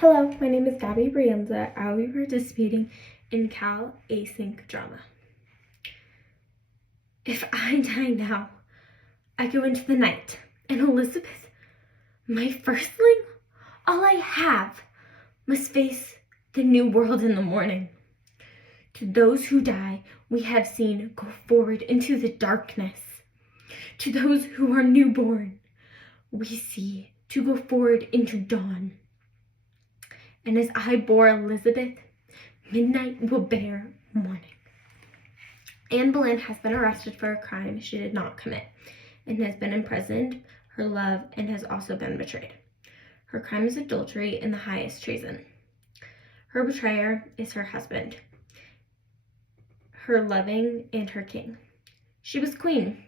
Hello, my name is Gabby Brienza. I will be participating in Cal Async drama. If I die now, I go into the night, and Elizabeth, my firstling, all I have, must face the new world in the morning. To those who die, we have seen go forward into the darkness. To those who are newborn, we see to go forward into dawn. And as I bore Elizabeth, midnight will bear morning. Anne Boleyn has been arrested for a crime she did not commit and has been imprisoned, her love, and has also been betrayed. Her crime is adultery and the highest treason. Her betrayer is her husband, her loving and her king. She was queen.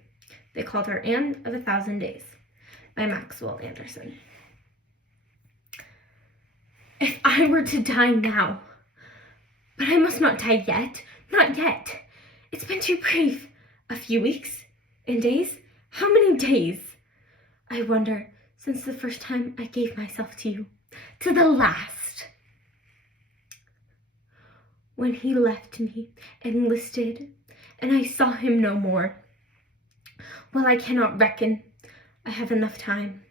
They called her Anne of 1,000 Days by Maxwell Anderson. If I were to die now, but I must not die yet, not yet. It's been too brief. A few weeks and days? How many days? I wonder, since the first time I gave myself to you, to the last. When he left me, enlisted, and I saw him no more. Well, I cannot reckon. I have enough time.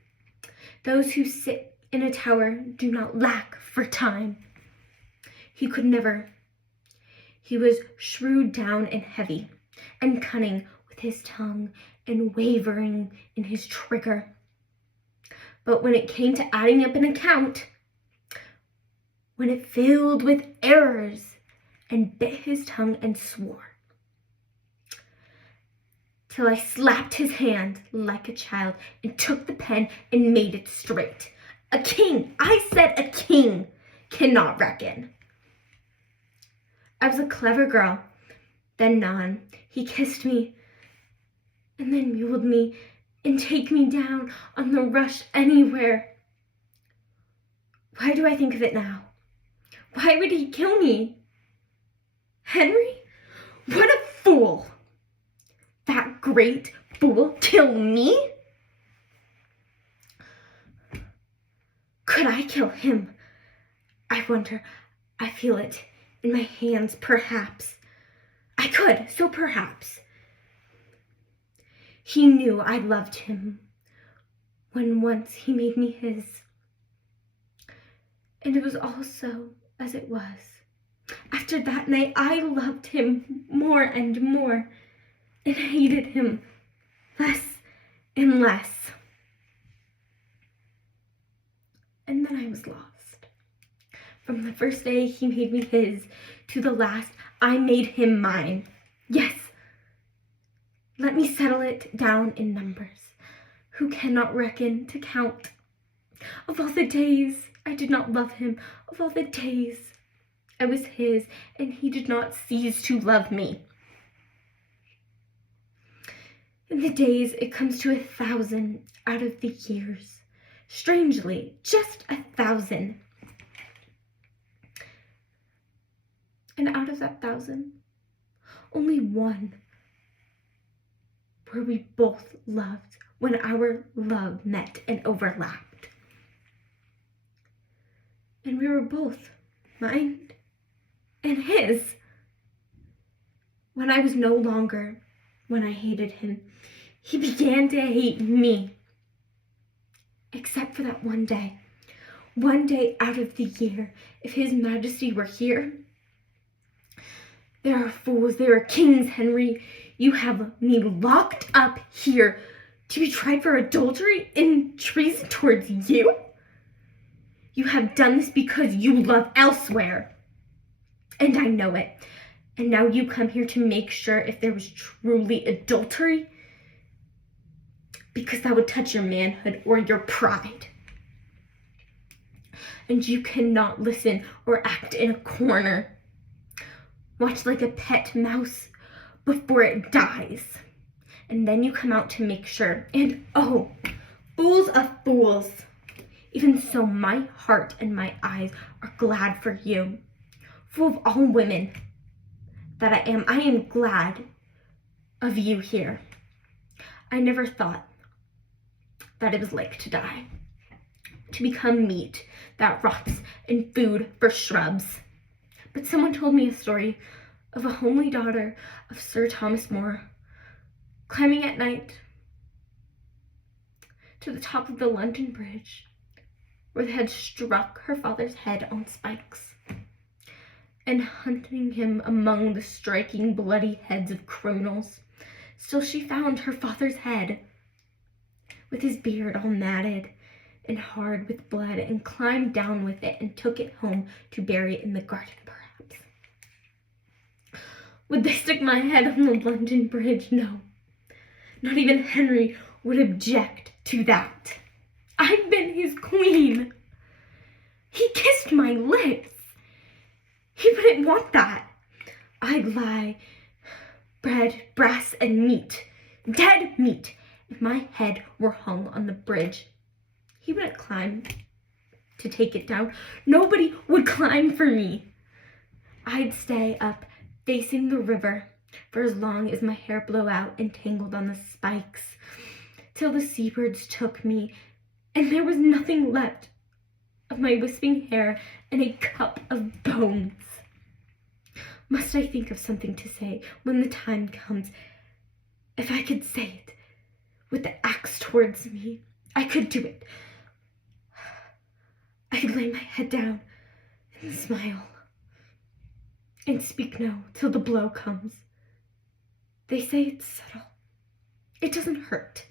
Those who sit in a tower do not lack for time. He could never. He was shrewd down and heavy, and cunning with his tongue, and wavering in his trigger. But when it came to adding up an account, when it filled with errors, and bit his tongue and swore, till I slapped his hand like a child, and took the pen and made it straight. A king, I said a king, cannot reckon. I was a clever girl, then none. He kissed me, and then muled me, and take me down on the rush anywhere. Why do I think of it now? Why would he kill me? Henry? What a fool! That great fool kill me? Could I kill him? I wonder. I feel it in my hands, perhaps. I could, so perhaps. He knew I loved him when once he made me his. And it was all so as it was. After that night, I loved him more and more, and hated him less and less. And then I was lost. From the first day he made me his, to the last, I made him mine. Yes, let me settle it down in numbers. Who cannot reckon to count? Of all the days I did not love him, of all the days I was his, and he did not cease to love me. In the days it comes to 1,000 out of the years. Strangely, just 1,000. And out of that 1,000, only one where we both loved when our love met and overlapped. And we were both mine and his. When I was no longer, when I hated him, he began to hate me. Except for that one day out of the year, if His Majesty were here. There are fools, there are kings, Henry. You have me locked up here to be tried for adultery and treason towards you. You have done this because you love elsewhere. And I know it. And now you come here to make sure if there was truly adultery, because that would touch your manhood or your pride. And you cannot listen or act in a corner. Watch like a pet mouse before it dies. And then you come out to make sure. And oh, fools of fools. Even so, my heart and my eyes are glad for you. Fool of all women that I am glad of you here. I never thought that it was like to die, to become meat, that rots and food for shrubs. But someone told me a story of a homely daughter of Sir Thomas More climbing at night to the top of the London Bridge, where they had struck her father's head on spikes, and hunting him among the striking bloody heads of criminals. Still she found her father's head, with his beard all matted and hard with blood, and climbed down with it and took it home to bury it in the garden, perhaps. Would they stick my head on the London Bridge? No. Not even Henry would object to that. I've been his queen. He kissed my lips. He wouldn't want that. I'd lie, bread, brass, and meat, dead meat, if my head were hung on the bridge. He wouldn't climb to take it down. Nobody would climb for me. I'd stay up facing the river for as long as my hair blew out and tangled on the spikes, till the seabirds took me, and there was nothing left of my wisping hair and a cup of bones. Must I think of something to say when the time comes? If I could say it with the axe towards me, I could do it. I could lay my head down and smile and speak no till the blow comes. They say it's subtle. It doesn't hurt.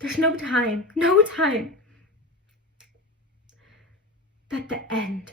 There's no time. That the end